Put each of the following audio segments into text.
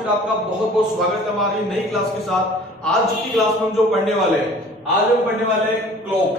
फिर आपका बहुत बहुत स्वागत है हमारी नई क्लास के साथ। आज की क्लास में हम जो पढ़ने वाले हैं, आज हम पढ़ने वाले हैं clock,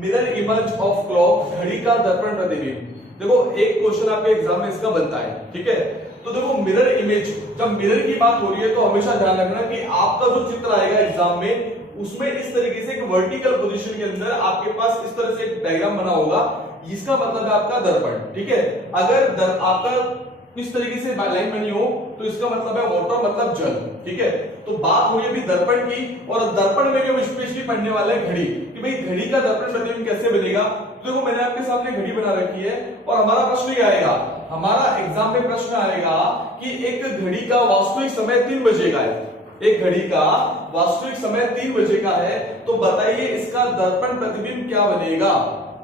mirror image of clock, घड़ी का दर्पण प्रतिबिंब। देखो एक क्वेश्चन आपके एग्जाम में इसका बनता है, ठीक है। तो देखो मिरर इमेज, जब मिरर की बात हो रही है तो हमेशा ध्यान रखना कि आपका जो चित्र आएगा एग्जाम में उसमें इस तरीके से एक वर्टिकल पोजीशन के अंदर आपके पास इस तरह से एक डायग्राम बना होगा, इसका मतलब है आपका दर्पण, ठीक है। अगर आपका इस तरीके से लाइन बनी हो तो इसका मतलब है वाटर, मतलब जल, ठीक है। तो बात हो रही है अभी दर्पण की, और दर्पण में हम स्पेशली पढ़ने वाले हैं घड़ी, कि भाई घड़ी का दर्पण प्रतिबिंब कैसे बनेगा। तो देखो मैंने आपके सामने घड़ी बना रखी है और हमारा प्रश्न क्या आएगा, हमारा एग्जाम में प्रश्न आएगा कि एक घड़ी का वास्तविक समय 3 बजे का है, एक घड़ी का वास्तविक समय 3 बजे का है, तो बताइए इसका दर्पण प्रतिबिंब क्या बनेगा।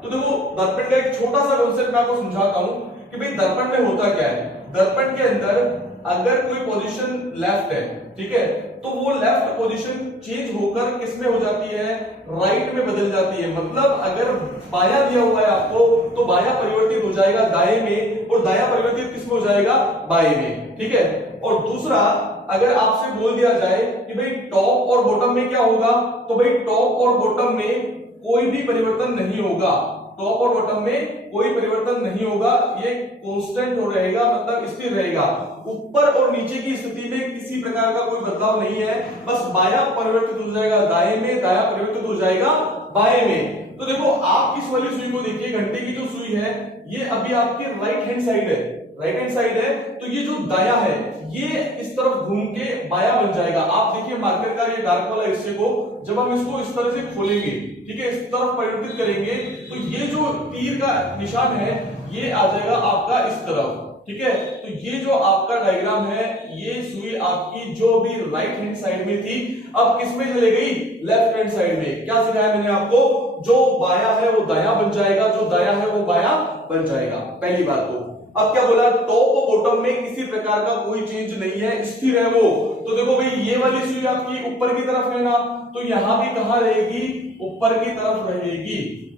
तो देखो दर्पण का एक छोटा सा कॉन्सेप्ट मैं आपको समझाता हूं कि भाई दर्पण में होता क्या है। दर्पण के अंदर अगर कोई पोजीशन लेफ्ट है, ठीक है, तो वो लेफ्ट पोजीशन चेंज होकर किसमें हो जाती है, राइट में बदल जाती है। मतलब अगर बायां दिया हुआ है आपको तो बायां परिवर्तित हो जाएगा दाएं में, और दायां परिवर्तित किसमें हो जाएगा, बाएं में, ठीक है। और दूसरा, अगर आपसे बोल दिया जाए कि भाई टॉप और बॉटम में क्या होगा, तो भाई टॉप और बॉटम में कोई भी परिवर्तन नहीं होगा, टॉप और बॉटम में कोई परिवर्तन नहीं होगा, ये कांस्टेंट हो रहेगा, मतलब स्थिर रहेगा। ऊपर और नीचे की स्थिति में किसी प्रकार का कोई बदलाव नहीं है, बस बायां परिवर्तित हो जाएगा दाएं में, दायां परिवर्तित हो जाएगा बाएं में। तो देखो आप इस वाली सुई को देखिए, घंटे की जो सुई है ये अभी आपके राइट हैंड साइड है, राइट हैंड साइड है, तो ये जो दायां है ये इस तरफ घूम के बायां बन जाएगा। आप देखिए मार्कर का ये डार्क वाला हिस्से को जब हम इसको इस तरह से खोलेंगे, ठीक है, इस तरफ परिवर्तित करेंगे, तो ये जो तीर का निशान है ये आ जाएगा आपका इस तरफ, ठीक है। तो ये जो आपका डायग्राम है, ये सुई आपकी जो भी राइट हैंड साइड में थी अब किस में चले गई, लेफ्ट हैंड साइड में। क्या सिखाया मैंने आपको, जो बायां है वो दायां बन जाएगा, जो दायां है वो बायां बन जाएगा, पहली बात। तो अब क्या बोला, टॉप और बॉटम में किसी प्रकार का कोई चेंज नहीं है, स्थिर है वो। तो देखो भाई ये वाली सुई आपकी ऊपर की तरफ है ना, तो यहां भी कहां रहेगी, ऊपर की तरफ रहेगी।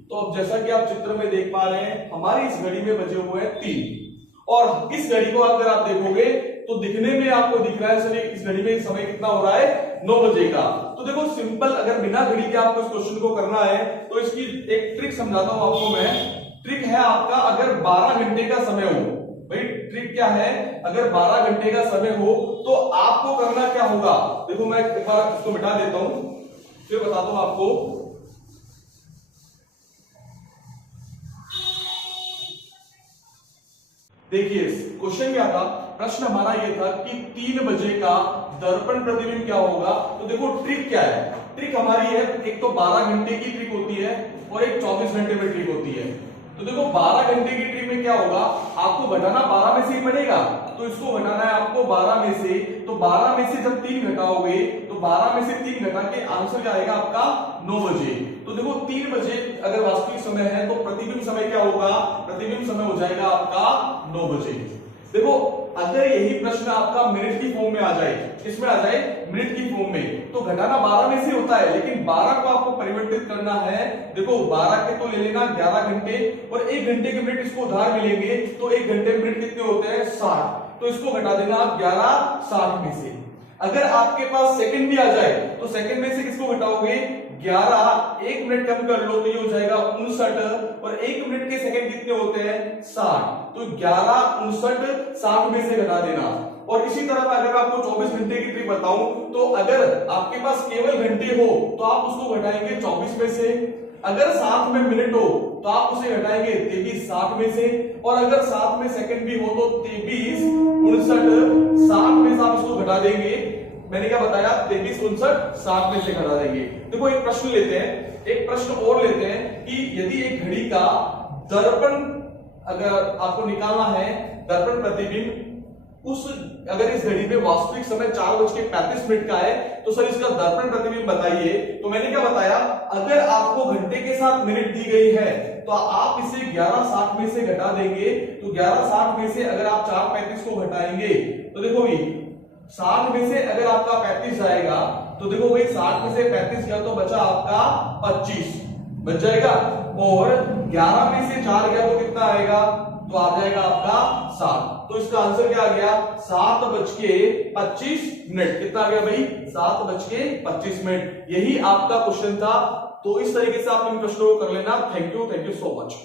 तो अब जैसा कि आप चित्र में देख पा रहे हैं हमारी इस घड़ी में बचे हुए हैं 3, और इस घड़ी को अगर आप देखोगे तो दिखने में आपको दिख रहा है सर इस घड़ी में समय कितना हो रहा है, 9 बजे का। तो देखो सिंपल, अगर बिना घड़ी के आपको इस क्वेश्चन को करना है तो इसकी एक ट्रिक समझाता हूं आपको मैं। ट्रिक है आपका, अगर 12 घंटे का समय हो, भाई ट्रिक क्या है, अगर 12 घंटे का समय हो तो आपको करना क्या होगा। देखो मैं एक बार इसको मिटा देता हूं फिर बताता हूं आपको। देखिए क्वेश्चन क्या था, प्रश्न हमारा ये था कि 3 बजे का दर्पण प्रतिबिंब क्या होगा। तो देखो ट्रिक क्या है, ट्रिक हमारी है, एक तो 12 घंटे की ट्रिक होती है और एक 24 घंटे में ट्रिक होती है। तो देखो 12 घंटे की ट्रिक में क्या होगा, आपको घटाना 12 में से ही पड़ेगा, तो इसको घटाना है आपको 12 में से, तो 12 में से जब 3 घटाओगे तो 12 में से 3 घटा के आंसर क्या आएगा आपका 9 बजे। तो देखो 3 बजे अगर वास्तविक समय है तो प्रतिबिंब समय क्या होगा, प्रतिबिंब समय हो जाएगा आपका 9 बजे। देखो अगर यही प्रश्न आपका मिनट की फॉर्म में आ जाए, किसमें आ जाए, मिनट की फॉर्म में, तो घटाना 12 में से होता है, लेकिन 12 को आपको परिवर्तित करना है। देखो 12 के तो ले लेना 11 घंटे, और 1 घंटे के मिनट इसको उधार मिलेंगे, तो 1 घंटे मिनट कितने होते हैं, 60, तो इसको घटा देना आप 11 60 में से। अगर आपके पास सेकंड भी आ जाए तो सेकंड में से किसको घटाओगे, 11, 1 मिनट कम कर लो तो ये हो जाएगा 59, और 1 मिनट के सेकंड कितने होते हैं, 60, तो 11 59 60 में से घटा देना। और इसी तरह अगर आपको 24 घंटे की ट्रिक बताऊं, तो अगर आपके पास केवल घंटे हो तो आप उसको घटाएंगे 24 में से, अगर साथ में मिनट हो तो आप उसे घटाएंगे 23 60 में से, और अगर साथ में सेकंड भी हो तो 23 59 60 में से आप उसको घटा देंगे। मैंने क्या बताया, 23 59 60 में से घटा देंगे। देखो एक प्रश्न लेते हैं, एक प्रश्न और लेते हैं कि यदि एक घड़ी का दर्पण अगर आपको निकालना है, दर्पण प्रतिबिंब उस, अगर इस घड़ी में वास्तविक समय 4:35 का है तो सर इसका दर्पण प्रतिबिंब बताइए। तो मैंने क्या बताया, अगर आपको घंटे के साथ मिनट दी गई है तो आप इसे 11 60 में से घटा देंगे, तो 11 60 में से अगर आप 4:35 को घटाएंगे तो देखो भाई 60 में से अगर आपका 35 जाएगा, तो देखो भाई 60 में से 35 गया तो बचा आपका 25 बच जाएगा, और 11 में से 4 गया तो कितना आएगा तो आ जाएगा आपका 7। तो इसका आंसर क्या आ गया 7:25। कितना आ गया भाई 7:25। यही आपका क्वेश्चन था। तो इस तरीके से आप इन प्रश्नों को कर लेना। Thank you so much.